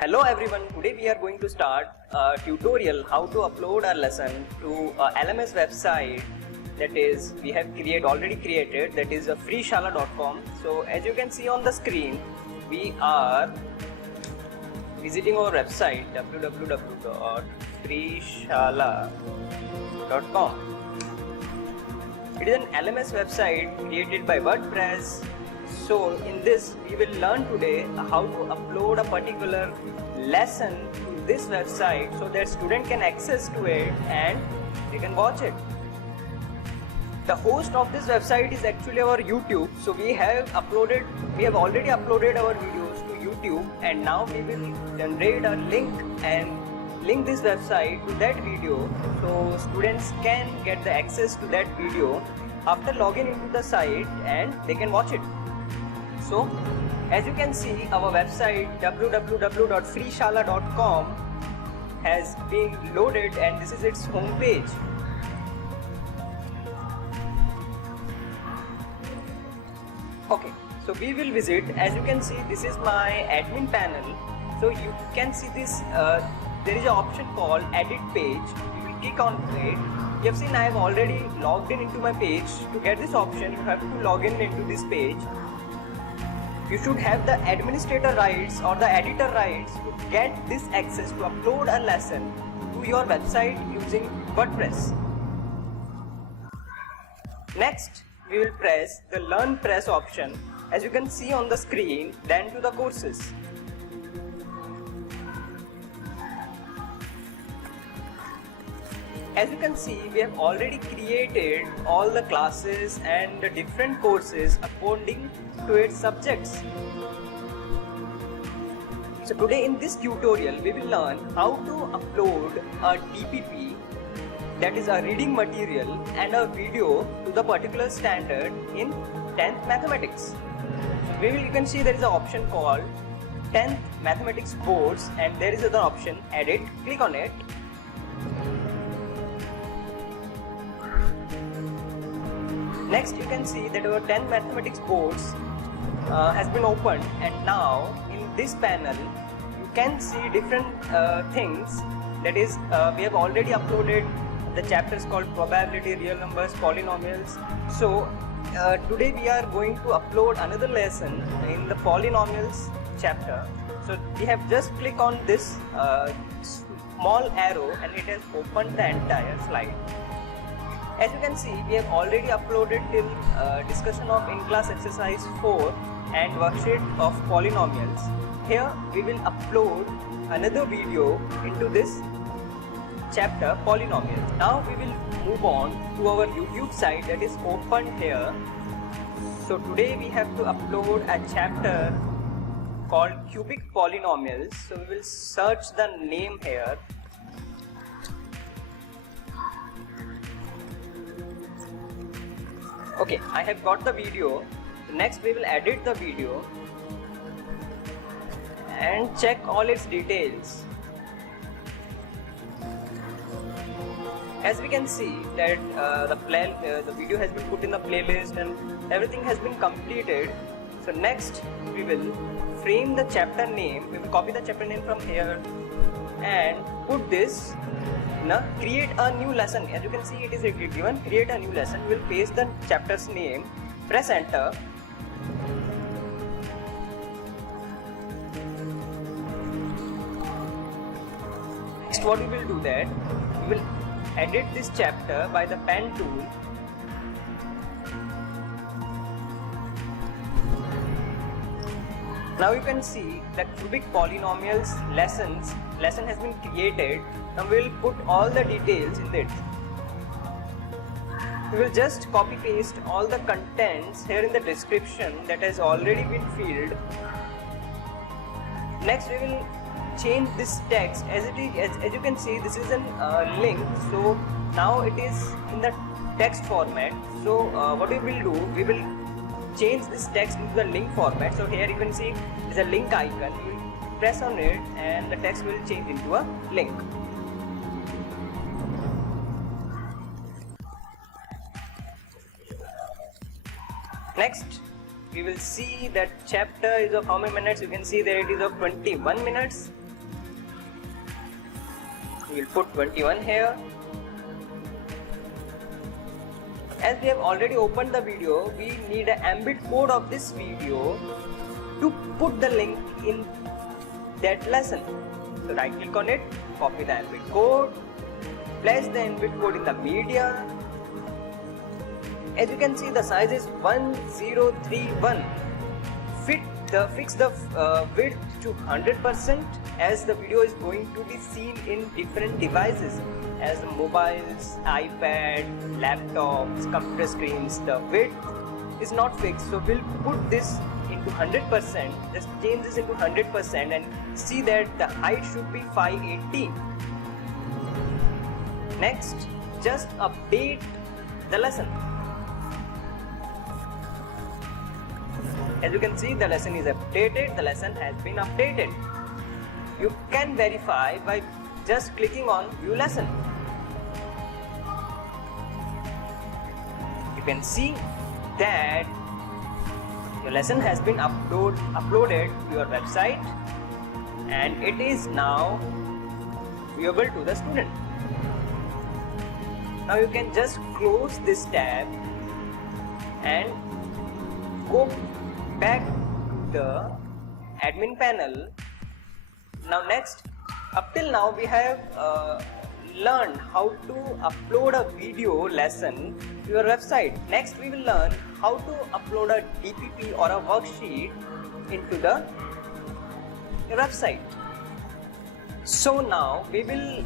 Hello everyone, today we are going to start a tutorial how to upload a lesson to a LMS website that is we have already created, that is freeshala.com. So as you can see on the screen, we are visiting our website www.freeshala.com. It is an LMS website created by WordPress. So in this we will learn today how to upload a particular lesson to this website so that student can access to it and they can watch it. The host of this website is actually our YouTube. So we have already uploaded our videos to YouTube, and now we will generate a link and link this website to that video so students can get the access to that video after logging into the site and they can watch it. So as you can see, our website www.freeshala.com has been loaded and this is its home page. Okay, so we will visit. As you can see, this is my admin panel. So you can see this, there is an option called edit page. You will click on it. You have seen I have already logged in into my page. To get this option, you have to log in into this page. You should have the administrator rights or the editor rights to get this access to upload a lesson to your website using WordPress. Next, we will press the Learn Press option, as you can see on the screen, then to the courses. As you can see, we have already created all the classes and the different courses according to its subjects. So today in this tutorial, we will learn how to upload a DPP, that is a reading material, and a video to the particular standard in 10th mathematics. You can see there is an option called 10th mathematics boards, and there is another option edit. Click on it. Next, you can see that our 10th mathematics boards has been opened, and now in this panel you can see different things. That is, we have already uploaded the chapters called probability, real numbers, polynomials. So today we are going to upload another lesson in the polynomials chapter. So we have just click on this small arrow and it has opened the entire slide. As you can see, we have already uploaded till discussion of in-class exercise 4 and worksheet of polynomials. Here we will upload another video into this chapter polynomials. Now we will move on to our YouTube site that is opened here. So today we have to upload a chapter called cubic polynomials. So we will search the name here. Okay, I have got the video. Next we will edit the video and check all its details. As we can see that the video has been put in the playlist and everything has been completed. So next we will frame the chapter name. We will copy the chapter name from here and put this. Now create a new lesson. As you can see, it is given create a new lesson. We will paste the chapter's name, press enter. Next what we will do that, we will edit this chapter by the pen tool. Now you can see that cubic polynomials lesson has been created. Now we will put all the details in it. We will just copy paste all the contents here in the description that has already been filled. Next we will change this text as it is. As you can see, this is a link. So now it is in the text format. So what we will do, we will change this text into the link format. So here you can see there is a link icon. You will press on it and the text will change into a link. Next we will see that chapter is of how many minutes. You can see that it is of 21 minutes. we will put 21 here. As we have already opened the video, we need an embed code of this video to put the link in that lesson. So right click on it, copy the embed code, place the embed code in the media. As you can see, the size is 1031. Fix the width to 100% as the video is going to be seen in different devices as mobiles, iPad, laptops, computer screens. The width is not fixed, so we'll put this into 100%. Just change this into 100% and see that the height should be 580. Next, just update the lesson. As you can see, the lesson is updated. The lesson has been updated. You can verify by just clicking on View Lesson. You can see that your lesson has been uploaded to your website and it is now viewable to the student. Now you can just close this tab and go back to the admin panel. Now next, up till now we have learned how to upload a video lesson to your website. Next we will learn how to upload a DPP or a worksheet into your website. So now we will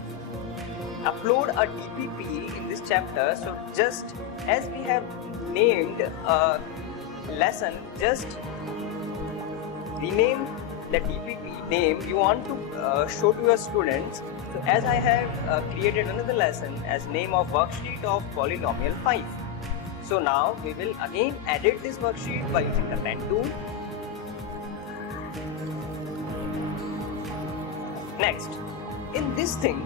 upload a DPP in this chapter. So just as we have named a lesson, just rename the DPP name you want to show to your students. So as I have created another lesson as name of worksheet of polynomial 5. So now we will again edit this worksheet by using the pen tool. Next, in this thing,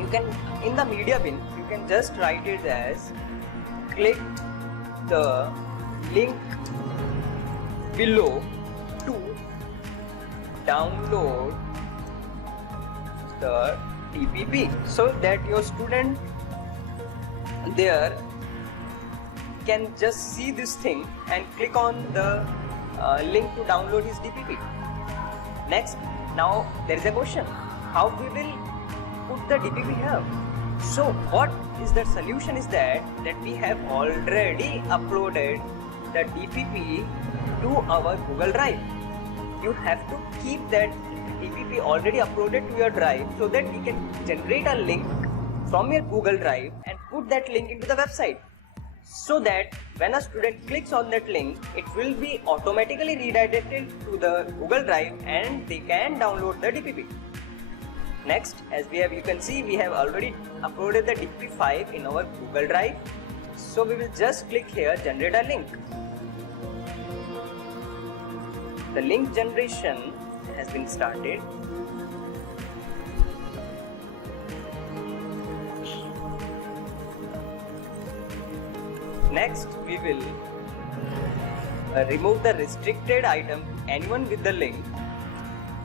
you can, in the media bin, you can just write it as click the link below to download the DPP, so that your student there can just see this thing and click on the link to download his DPP. Next, now there is a question, how we will put the DPP here? So what is the solution is that we have already uploaded the DPP to our Google Drive. You have to keep that DPP already uploaded to your drive so that we can generate a link from your Google Drive and put that link into the website, so that when a student clicks on that link, it will be automatically redirected to the Google Drive and they can download the DPP. Next, as you can see, we have already uploaded the DPP5 in our Google Drive. So we will just click here, generate a link. The link generation has been started. Next, we will remove the restricted item, anyone with the link,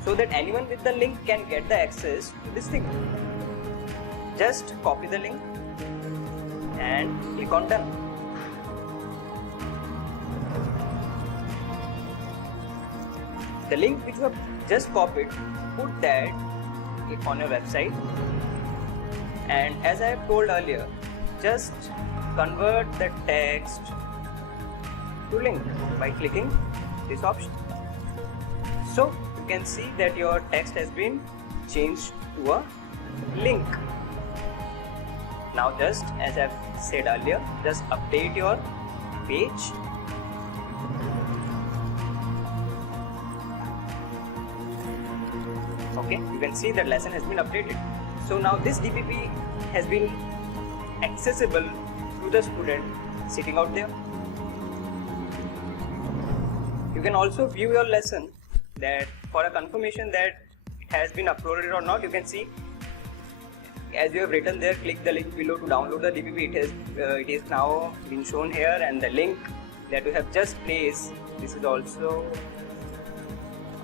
so that anyone with the link can get the access to this thing. Just copy the link and click on done. The link which you have just copied, put that on your website, and as I have told earlier, just convert the text to link by clicking this option. So you can see that your text has been changed to a link. Now just as I have said earlier, just update your page. Okay, you can see that lesson has been updated. So now this DPP has been accessible to the student sitting out there. You can also view your lesson that for a confirmation that it has been uploaded or not. You can see as you have written there, click the link below to download the DPP. It is now been shown here, and the link that we have just placed, this is also,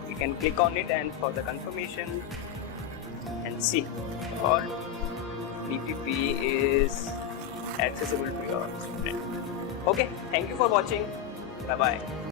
you can click on it and for the confirmation and see. or DPP is accessible to your student. Okay, thank you for watching. Bye bye.